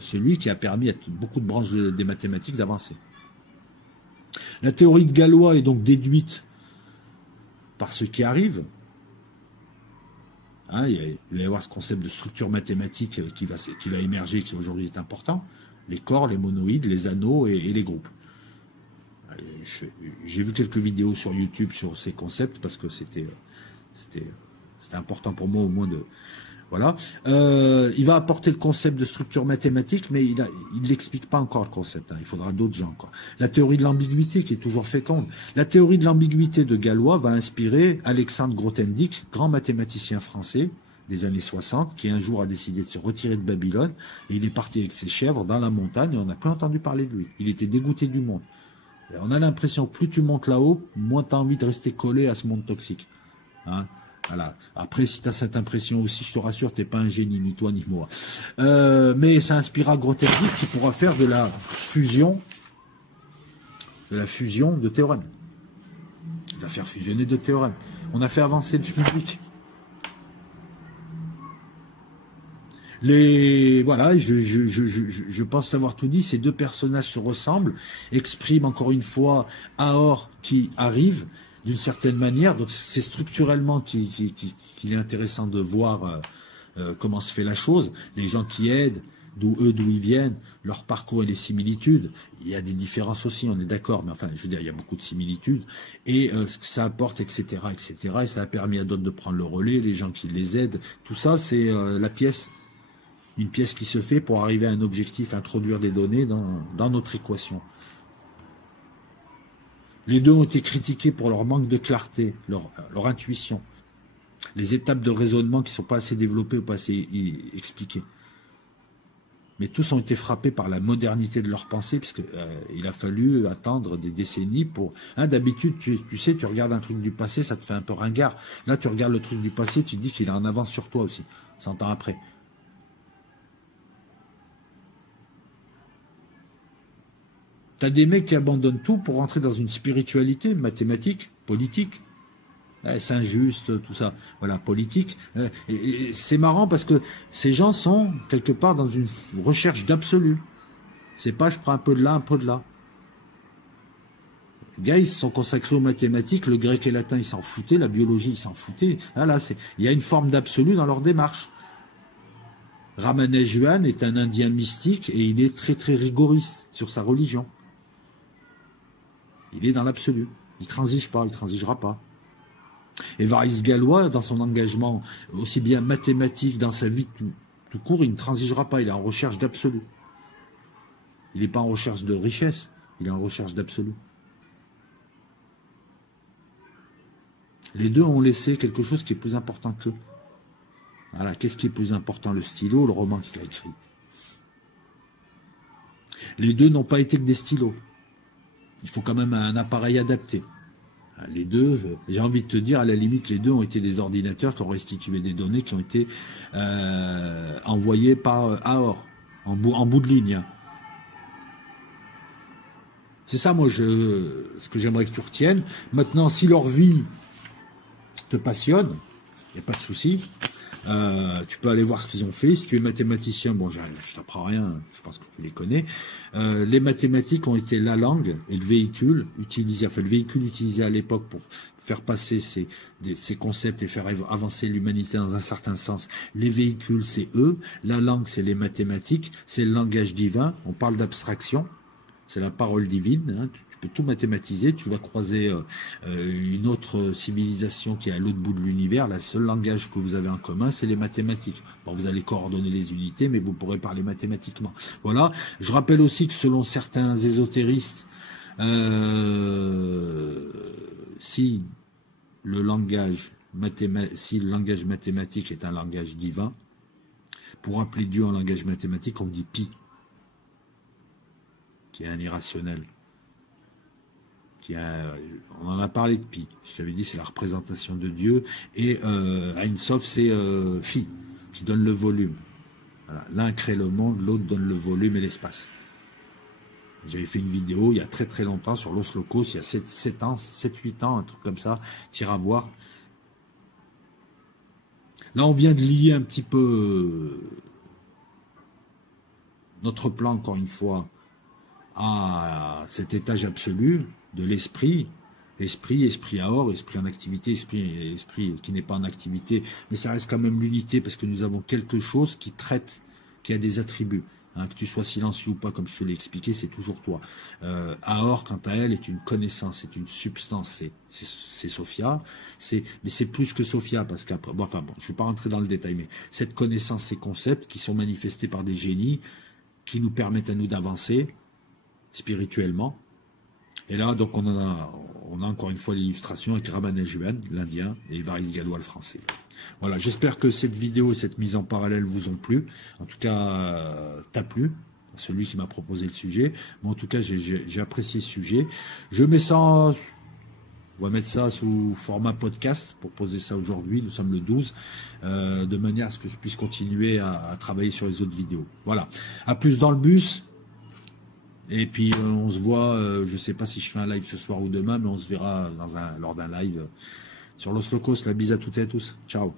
celui qui a permis à beaucoup de branches des mathématiques d'avancer. La théorie de Galois est donc déduite par ce qui arrive. Hein, il va y avoir ce concept de structure mathématique qui va émerger, qui aujourd'hui est important. Les corps, les monoïdes, les anneaux et les groupes. J'ai vu quelques vidéos sur YouTube sur ces concepts parce que c'était important pour moi au moins de... Voilà. Il va apporter le concept de structure mathématique, mais il ne l'explique pas encore le concept. Hein. Il faudra d'autres gens encore. La théorie de l'ambiguïté qui est toujours féconde. La théorie de l'ambiguïté de Galois va inspirer Alexandre Grothendieck, grand mathématicien français des années 60, qui un jour a décidé de se retirer de Babylone, et il est parti avec ses chèvres dans la montagne, et on n'a plus entendu parler de lui. Il était dégoûté du monde. Et on a l'impression que plus tu montes là-haut, moins tu as envie de rester collé à ce monde toxique. Hein. Voilà. Après, si tu as cette impression aussi, je te rassure, tu n'es pas un génie, ni toi, ni moi. Mais ça inspirera Grothendieck qui pourra faire de la fusion de théorèmes. Il va faire fusionner deux théorèmes. On a fait avancer le public. Voilà, je pense avoir tout dit. Ces deux personnages se ressemblent, expriment encore une fois Aor qui arrive d'une certaine manière. Donc c'est structurellement qu'il est intéressant de voir comment se fait la chose. Les gens qui aident, d'où ils viennent, leur parcours et les similitudes. Il y a des différences aussi, on est d'accord, mais enfin, je veux dire, il y a beaucoup de similitudes. Et ce que ça apporte, etc., etc. Et ça a permis à d'autres de prendre le relais, les gens qui les aident. Tout ça, c'est la pièce. Une pièce qui se fait pour arriver à un objectif, introduire des données dans notre équation. Les deux ont été critiqués pour leur manque de clarté, leur intuition. Les étapes de raisonnement qui ne sont pas assez développées ou pas assez expliquées. Mais tous ont été frappés par la modernité de leur pensée, puisqu'il a fallu attendre des décennies pour... Hein, d'habitude, tu sais, tu regardes un truc du passé, ça te fait un peu ringard. Là, tu regardes le truc du passé, tu te dis qu'il est en avance sur toi aussi, 100 ans après. T'as des mecs qui abandonnent tout pour rentrer dans une spiritualité mathématique, politique. C'est injuste, tout ça. Voilà, politique. Et c'est marrant parce que ces gens sont quelque part dans une recherche d'absolu. C'est pas je prends un peu de là, un peu de là. Les gars, ils se sont consacrés aux mathématiques, le grec et le latin, ils s'en foutaient, la biologie, ils s'en foutaient. Voilà, il y a une forme d'absolu dans leur démarche. Ramanujan est un Indien mystique et il est très très rigoriste sur sa religion. Il est dans l'absolu. Il ne transige pas, il ne transigera pas. Évariste-Galois, dans son engagement aussi bien mathématique, dans sa vie tout court, il ne transigera pas. Il est en recherche d'absolu. Il n'est pas en recherche de richesse, il est en recherche d'absolu. Les deux ont laissé quelque chose qui est plus important qu'eux. Voilà, qu'est-ce qui est plus important, le stylo ou le roman qu'il a écrit? Les deux n'ont pas été que des stylos. Il faut quand même un appareil adapté. Les deux, j'ai envie de te dire, à la limite, les deux ont été des ordinateurs qui ont restitué des données qui ont été envoyées par Aor, en bout de ligne. Hein. C'est ça, moi, ce que j'aimerais que tu retiennes. Maintenant, si leur vie te passionne, il n'y a pas de souci. Tu peux aller voir ce qu'ils ont fait. Si tu es mathématicien, bon, je t'apprends rien, je pense que tu les connais. Les mathématiques ont été la langue et le véhicule utilisé, enfin le véhicule utilisé à l'époque pour faire passer ces concepts et faire avancer l'humanité dans un certain sens. Les véhicules, c'est eux. La langue, c'est les mathématiques. C'est le langage divin. On parle d'abstraction. c'est la parole divine, hein. Tu peux tout mathématiser, tu vas croiser une autre civilisation qui est à l'autre bout de l'univers, le seul langage que vous avez en commun, c'est les mathématiques. Bon, vous allez coordonner les unités, mais vous pourrez parler mathématiquement. Voilà. Je rappelle aussi que selon certains ésotéristes, si le langage mathématique est un langage divin, pour appeler Dieu en langage mathématique, on dit pi, qui est un irrationnel. On en a parlé de pi. Je t'avais dit, c'est la représentation de Dieu. Et Ein Sof, c'est phi, qui donne le volume. Voilà. L'un crée le monde, l'autre donne le volume et l'espace. J'avais fait une vidéo il y a très très longtemps sur Los Locos, il y a 7 ans, 7-8 ans, un truc comme ça. Tire à voir. Là, on vient de lier un petit peu notre plan, encore une fois, à cet étage absolu de l'esprit. Esprit à or, esprit en activité, esprit qui n'est pas en activité, mais ça reste quand même l'unité parce que nous avons quelque chose qui traite, qui a des attributs. Hein, que tu sois silencieux ou pas, comme je te l'ai expliqué, c'est toujours toi. Aor, quant à elle, est une connaissance, c'est une substance, c'est Sophia, mais c'est plus que Sophia, parce qu'après, bon, enfin bon, je ne vais pas rentrer dans le détail, mais cette connaissance, ces concepts qui sont manifestés par des génies, qui nous permettent à nous d'avancer spirituellement. Et là, donc, on a encore une fois l'illustration avec Ramanujan, l'Indien, et Évariste Galois, le Français. Voilà, j'espère que cette vidéo et cette mise en parallèle vous ont plu. En tout cas, t'a plu, celui qui m'a proposé le sujet. Mais en tout cas, j'ai apprécié ce sujet. Je mets ça, on va mettre ça sous format podcast pour poser ça aujourd'hui. Nous sommes le 12, de manière à ce que je puisse continuer à travailler sur les autres vidéos. Voilà, à plus dans le bus. Et puis on se voit, je ne sais pas si je fais un live ce soir ou demain, mais on se verra lors d'un live sur Los Locos. La bise à toutes et à tous. Ciao.